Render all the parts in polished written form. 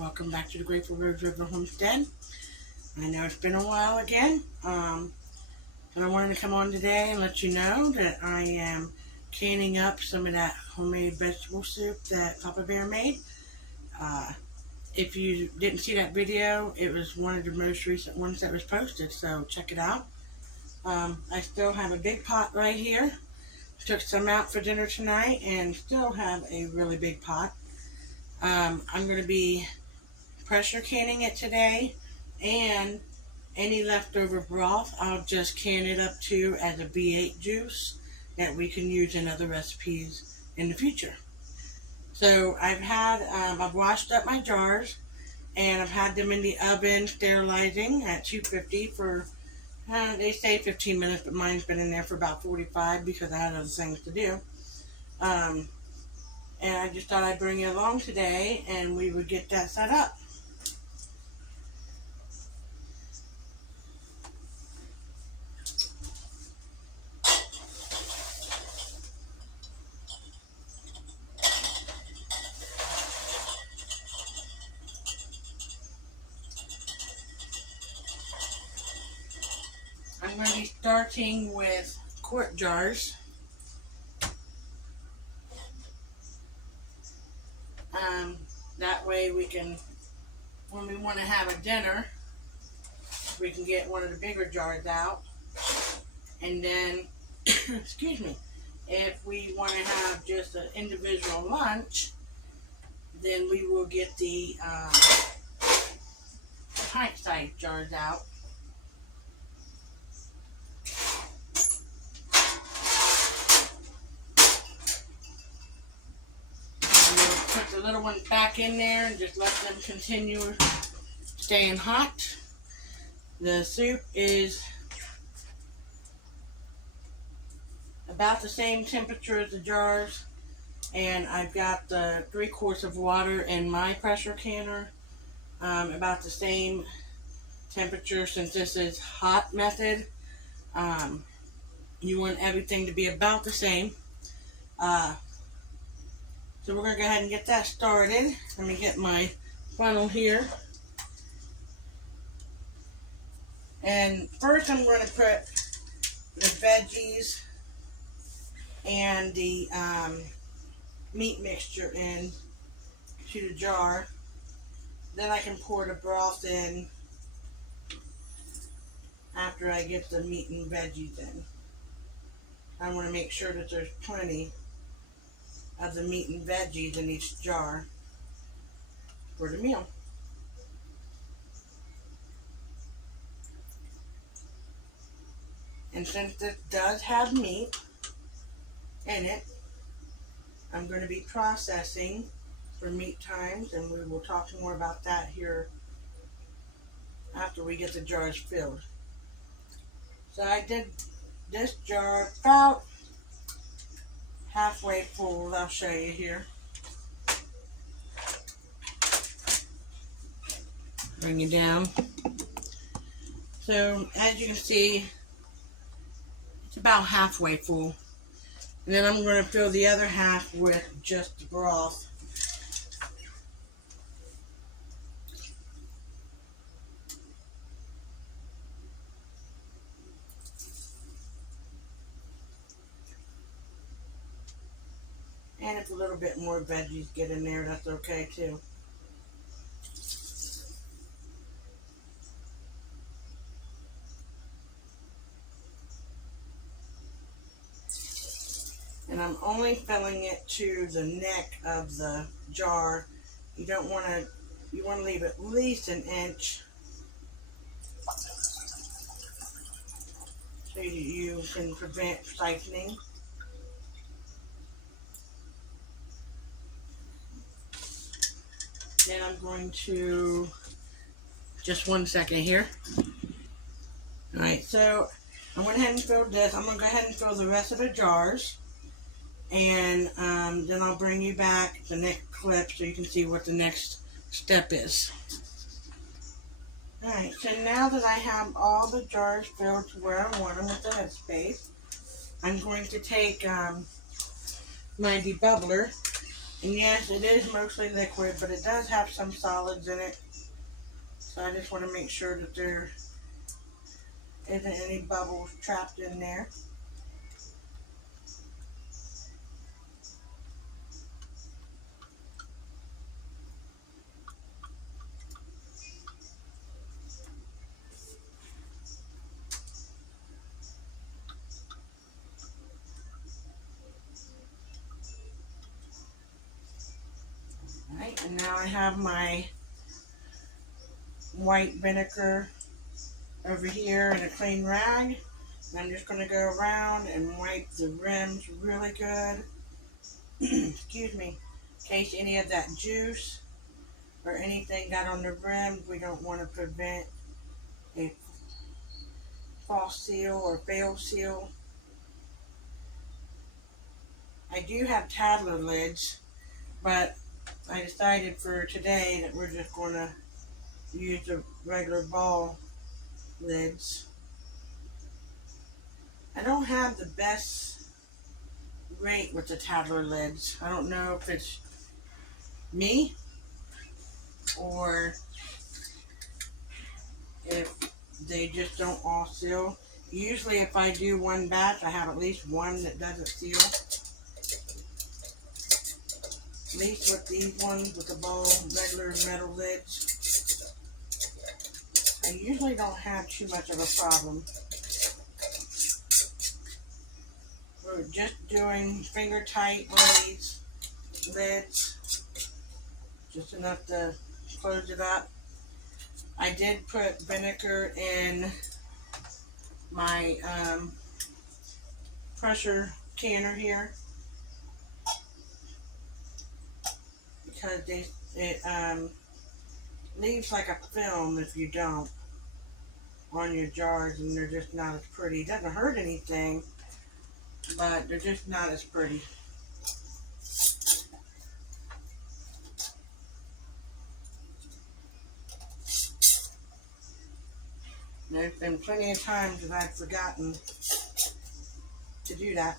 Welcome back to the Grateful Road River Homestead. I know it's been a while again, but I wanted to come on today and let you know that I am canning up some of that homemade vegetable soup that Papa Bear made. If you didn't see that video, it was one of the most recent ones that was posted, so check it out. I still have a big pot right here. Took some out for dinner tonight and still have a really big pot. I'm going to be pressure canning it today, and any leftover broth I'll just can it up to as a V8 juice that we can use in other recipes in the future. So I've washed up my jars and I've had them in the oven sterilizing at 250 for they say 15 minutes, but mine's been in there for about 45 because I had other things to do. And I just thought I'd bring you along today and we would get that set up. I'm going to be starting with quart jars. That way we can, when we want to have a dinner, we can get one of the bigger jars out. And then, excuse me, if we want to have just an individual lunch, then we will get the pint-sized jars out. Put the little ones back in there and just let them continue staying hot. The soup is about the same temperature as the jars, and I've got the 3/4 of water in my pressure canner, about the same temperature. Since this is hot method, you want everything to be about the same. So we're going to go ahead and get that started. Let me get my funnel here. And first I'm going to put the veggies and the meat mixture in to the jar. Then I can pour the broth in after I get the meat and veggies in. I want to make sure that there's plenty of the meat and veggies in each jar for the meal. And since this does have meat in it, I'm going to be processing for meat times, and we will talk more about that here after we get the jars filled. So I did this jar about halfway full. I'll show you here. Bring it down. So as you can see, it's about halfway full. And then I'm going to fill the other half with just the broth. And if a little bit more veggies get in there, that's okay too. And I'm only filling it to the neck of the jar. You want to leave at least an inch so you can prevent siphoning. Then I'm going to, just 1 second here. Alright, so I went ahead and filled this. I'm going to go ahead and fill the rest of the jars. And then I'll bring you back the next clip so you can see what the next step is. Alright, so now that I have all the jars filled to where I want them with the headspace, I'm going to take my debubbler And yes, it is mostly liquid, but it does have some solids in it. So I just want to make sure that there isn't any bubbles trapped in there. Alright, and now I have my white vinegar over here in a clean rag. And I'm just going to go around and wipe the rims really good. Excuse me. In case any of that juice or anything got on the rim, we don't want to prevent a false seal or fail seal. I do have Tattler lids, but I decided for today that we're just going to use the regular ball lids. I don't have the best rate with the Tattler lids. I don't know if it's me or if they just don't all seal. Usually if I do one batch, I have at least one that doesn't seal. At least with these ones with the ball regular metal lids, I usually don't have too much of a problem. We're just doing finger tight on these lids, just enough to close it up. I did put vinegar in my pressure canner here because it leaves like a film if you don't on your jars, and they're just not as pretty. It doesn't hurt anything, but they're just not as pretty. There's been plenty of times that I've forgotten to do that.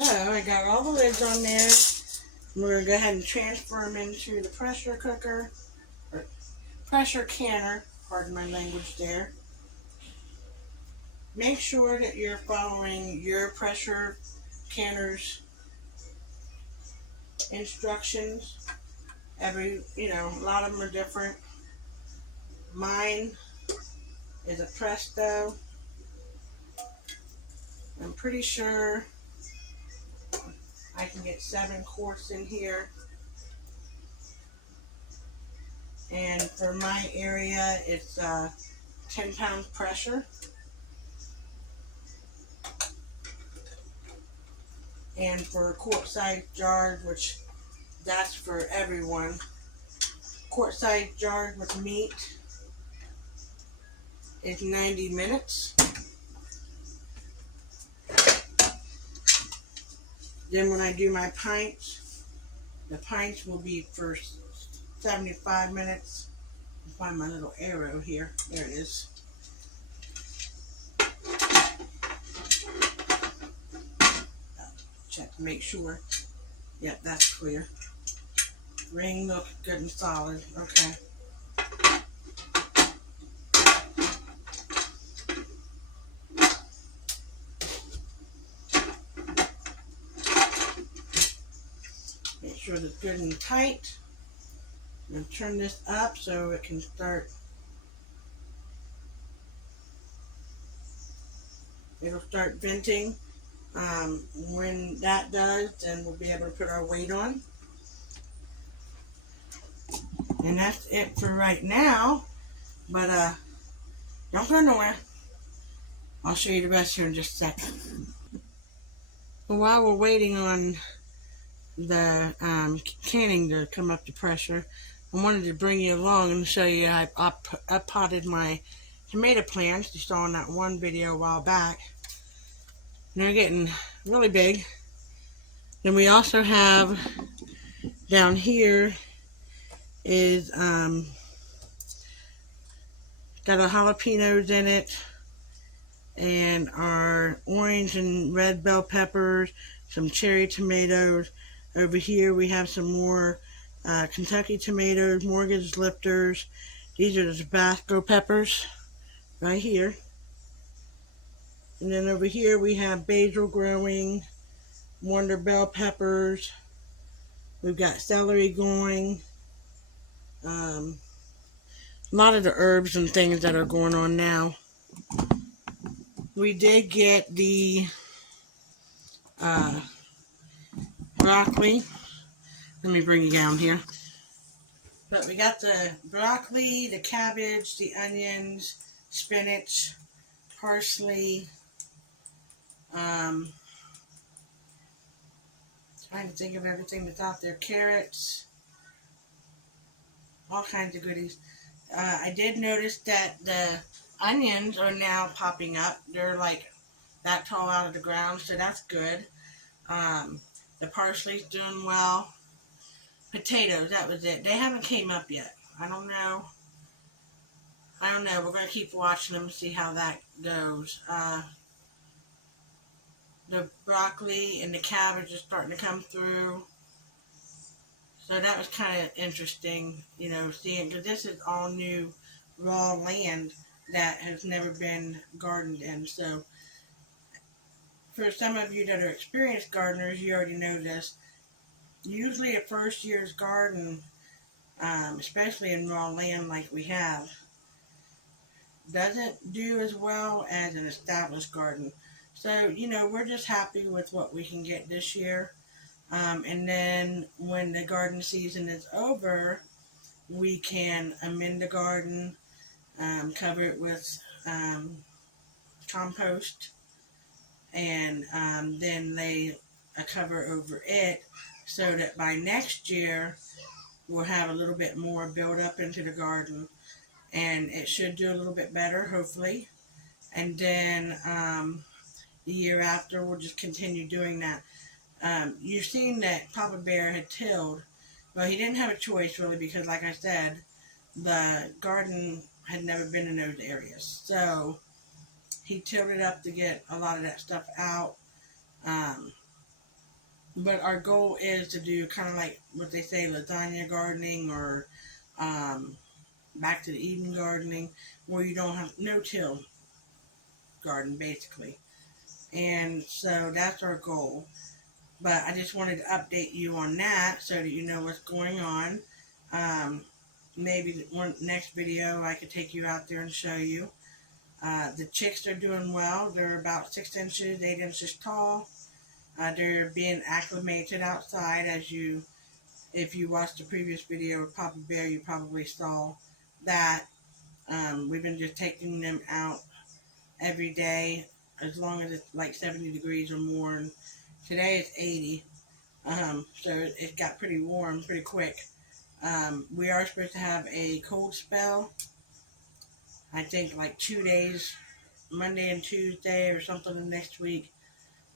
So I got all the lids on there. We're going to go ahead and transfer them into the pressure cooker, or pressure canner, pardon my language there. Make sure that you're following your pressure canner's instructions. A lot of them are different. Mine is a Presto. I'm pretty sure I can get 7 quarts in here. And for my area, it's 10 pound pressure. And for quart-sized jars, which that's for everyone, quart-sized jars with meat is 90 minutes. Then when I do my pints, the pints will be for 75 minutes. I'll find my little arrow here. There it is. Check to make sure. Yep, that's clear. Ring looks good and solid. Okay. Make sure it's good and tight. And turn this up so it can start. It'll start venting. When that does, then we'll be able to put our weight on. And that's it for right now. But don't go nowhere. I'll show you the rest here in just a second. While we're waiting on the canning to come up to pressure, I wanted to bring you along and show you I potted my tomato plants. You saw in that one video a while back. And they're getting really big. Then we also have down here is Got our jalapenos in it, and our orange and red bell peppers, some cherry tomatoes. Over here we have some more Kentucky tomatoes, mortgage lifters. These are the Tabasco peppers right here. And then over here we have basil growing, wonder bell peppers. We've got celery going. A lot of the herbs and things that are going on now. We did get the broccoli. Let me bring you down here. But we got the broccoli, the cabbage, the onions, spinach, parsley. Trying to think of everything that's out there. Carrots. All kinds of goodies. I did notice that the onions are now popping up. They're like that tall out of the ground, so that's good. The parsley's doing well. Potatoes, that was it. They haven't came up yet. I don't know. We're going to keep watching them and see how that goes. The broccoli and the cabbage are starting to come through. So that was kind of interesting, seeing, because this is all new raw land that has never been gardened in. So for some of you that are experienced gardeners, you already know this. Usually a first year's garden, especially in raw land like we have, doesn't do as well as an established garden. So, we're just happy with what we can get this year. And then when the garden season is over, we can amend the garden, cover it with compost, and then lay a cover over it so that by next year we'll have a little bit more build up into the garden, and it should do a little bit better, hopefully. And then the year after we'll just continue doing that. You've seen that Papa Bear had tilled. Well, he didn't have a choice really, because like I said, the garden had never been in those areas. So he tilled it up to get a lot of that stuff out. But our goal is to do kind of like what they say, lasagna gardening, or back to the Eden gardening, where you don't have no till garden basically. And so that's our goal. But I just wanted to update you on that so that you know what's going on. Maybe one next video I could take you out there and show you. The chicks are doing well. They're about 6 inches, 8 inches tall. They're being acclimated outside. If you watched the previous video with Papa Bear, you probably saw that. We've been just taking them out every day, as long as it's like 70 degrees or more. And today it's 80, so it got pretty warm pretty quick. We are supposed to have a cold spell, I think like 2 days, Monday and Tuesday or something next week.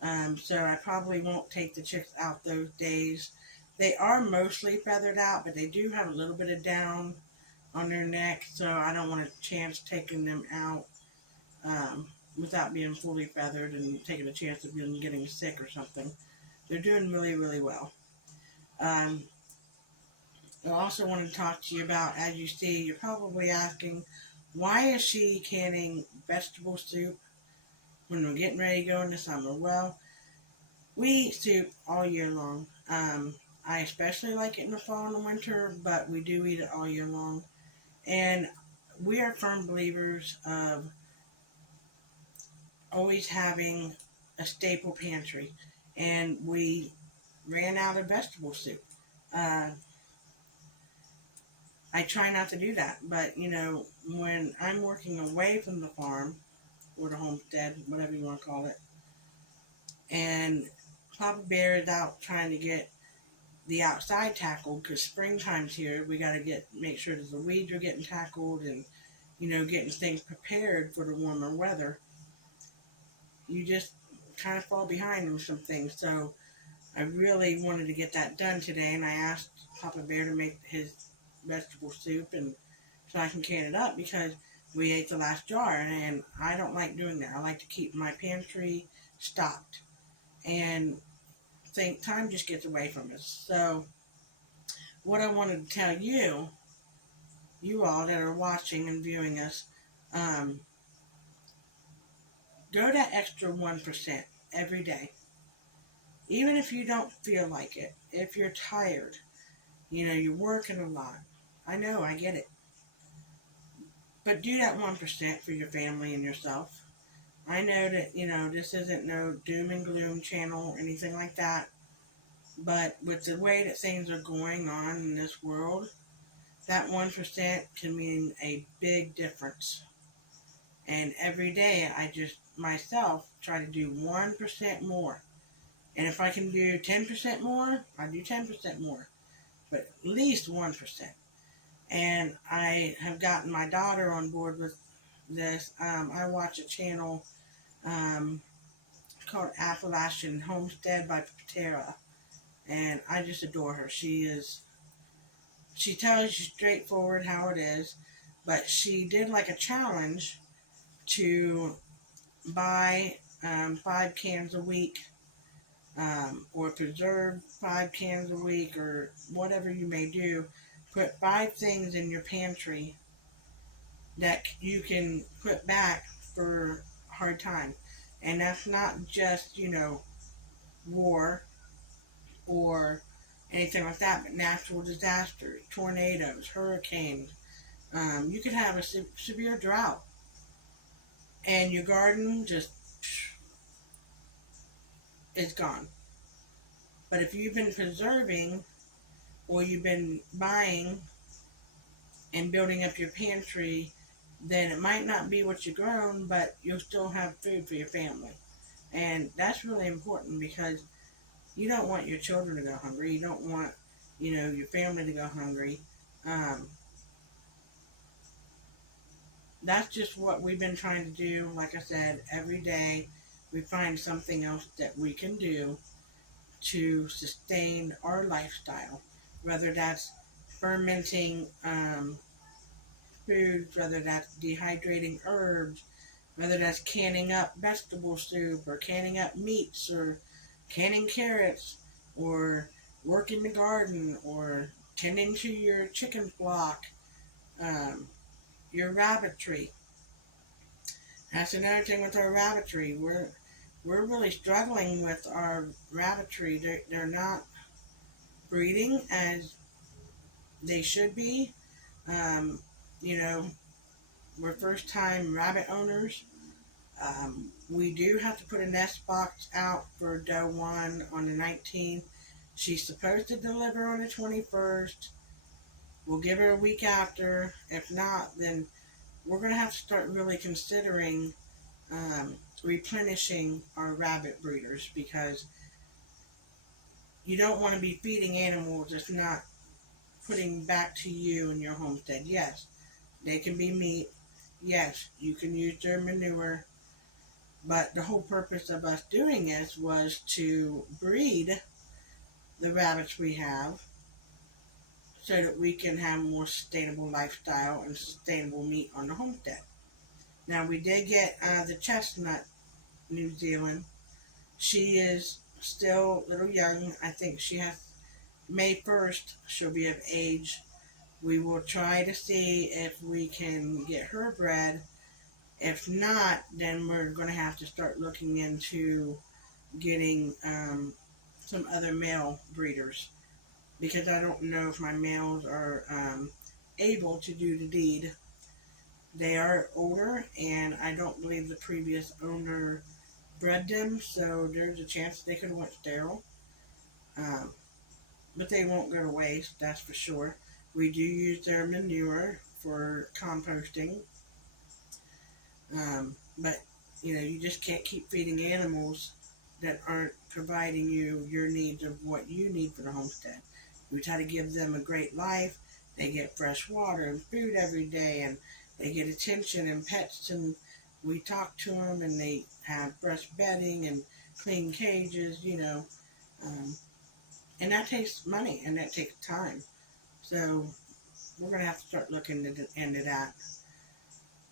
So I probably won't take the chicks out those days. They are mostly feathered out, but they do have a little bit of down on their neck, so I don't want to chance taking them out without being fully feathered and taking a chance of them getting sick or something. They're doing really, really well. I also want to talk to you about, as you see, you're probably asking, why is she canning vegetable soup when we're getting ready to go in the summer? Well, we eat soup all year long. I especially like it in the fall and the winter, but we do eat it all year long. And we are firm believers of always having a staple pantry. And we ran out of vegetable soup. I try not to do that, but when I'm working away from the farm or the homestead, whatever you want to call it, and Papa Bear is out trying to get the outside tackled, because springtime's here, we got to make sure that the weeds are getting tackled, and getting things prepared for the warmer weather. You just kind of fall behind on some things. So I really wanted to get that done today, and I asked Papa Bear to make his vegetable soup, and so I can can it up, because we ate the last jar, and I don't like doing that. I like to keep my pantry stocked, and think time just gets away from us. So what I wanted to tell you, you all that are watching and viewing us, um, go that extra 1% every day. Even if you don't feel like it, if you're tired, you're working a lot. I know, I get it. But do that 1% for your family and yourself. I know that, this isn't no doom and gloom channel or anything like that. But with the way that things are going on in this world, that 1% can mean a big difference. And every day I just myself try to do 1% more. And if I can do 10% more, I do 10% more. But at least 1%. And I have gotten my daughter on board with this. I watch a channel called Appalachian Homestead by Patera. And I just adore her. She tells you straightforward how it is. But she did like a challenge to buy 5 cans a week, or preserve 5 cans a week, or whatever you may do. Put 5 things in your pantry that you can put back for hard time. And that's not just, war or anything like that, but natural disasters, tornadoes, hurricanes. You could have a severe drought, and your garden just is gone. But if you've been preserving, or you've been buying and building up your pantry, then it might not be what you've grown, but you'll still have food for your family. And that's really important, because you don't want your children to go hungry. You don't want, your family to go hungry. Um, that's just what we've been trying to do. Like I said, every day we find something else that we can do to sustain our lifestyle, whether that's fermenting foods, whether that's dehydrating herbs, whether that's canning up vegetable soup, or canning up meats, or canning carrots, or working the garden, or tending to your chicken flock, um, your rabbitry. That's another thing with our rabbitry. We're really struggling with our rabbitry. They're not breeding as they should be. Um, you know, we're first time rabbit owners. We do have to put a nest box out for doe 1 on the 19th. She's supposed to deliver on the 21st. We'll give her a week after. If not, then we're going to have to start really considering replenishing our rabbit breeders, because you don't want to be feeding animals that's not putting back to you in your homestead. Yes, they can be meat. Yes, you can use their manure. But the whole purpose of us doing this was to breed the rabbits we have, so that we can have a more sustainable lifestyle and sustainable meat on the homestead. Now, we did get the chestnut New Zealand. She is still a little young. I think she has May 1st, she'll be of age. We will try to see if we can get her bred. If not, then we're going to have to start looking into getting some other male breeders, because I don't know if my males are able to do the deed. They are older, and I don't believe the previous owner bred them, so there's a chance they could have went sterile. Um, but they won't go to waste, that's for sure. We do use their manure for composting. But, you just can't keep feeding animals that aren't providing you your needs of what you need for the homestead. We try to give them a great life. They get fresh water and food every day, and they get attention and pets, and we talk to them, and they have fresh bedding and clean cages. And that takes money, and that takes time. So we're going to have to start looking into that.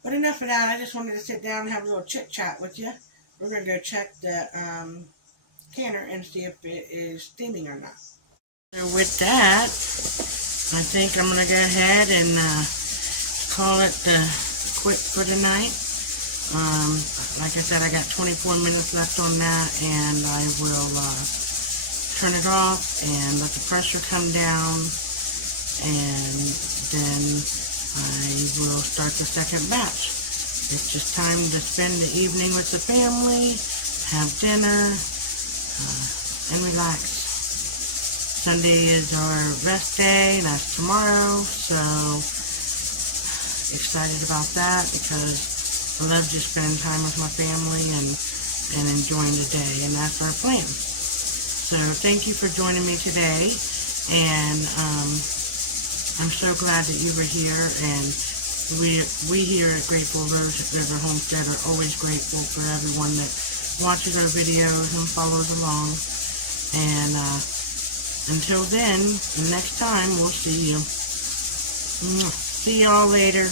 But enough of that. I just wanted to sit down and have a little chit chat with you. We're going to go check the canner and see if it is steaming or not. So with that, I think I'm going to go ahead and call it quit for tonight. Like I said, I got 24 minutes left on that, and I will turn it off and let the pressure come down, and then I will start the second batch. It's just time to spend the evening with the family, have dinner, and relax. Sunday is our rest day, that's tomorrow, so excited about that because I love just spending time with my family and enjoying the day, and that's our plan. So thank you for joining me today, and I'm so glad that you were here, and we here at Grateful River Homestead are always grateful for everyone that watches our videos and follows along, and until then, the next time, we'll see you. See y'all later.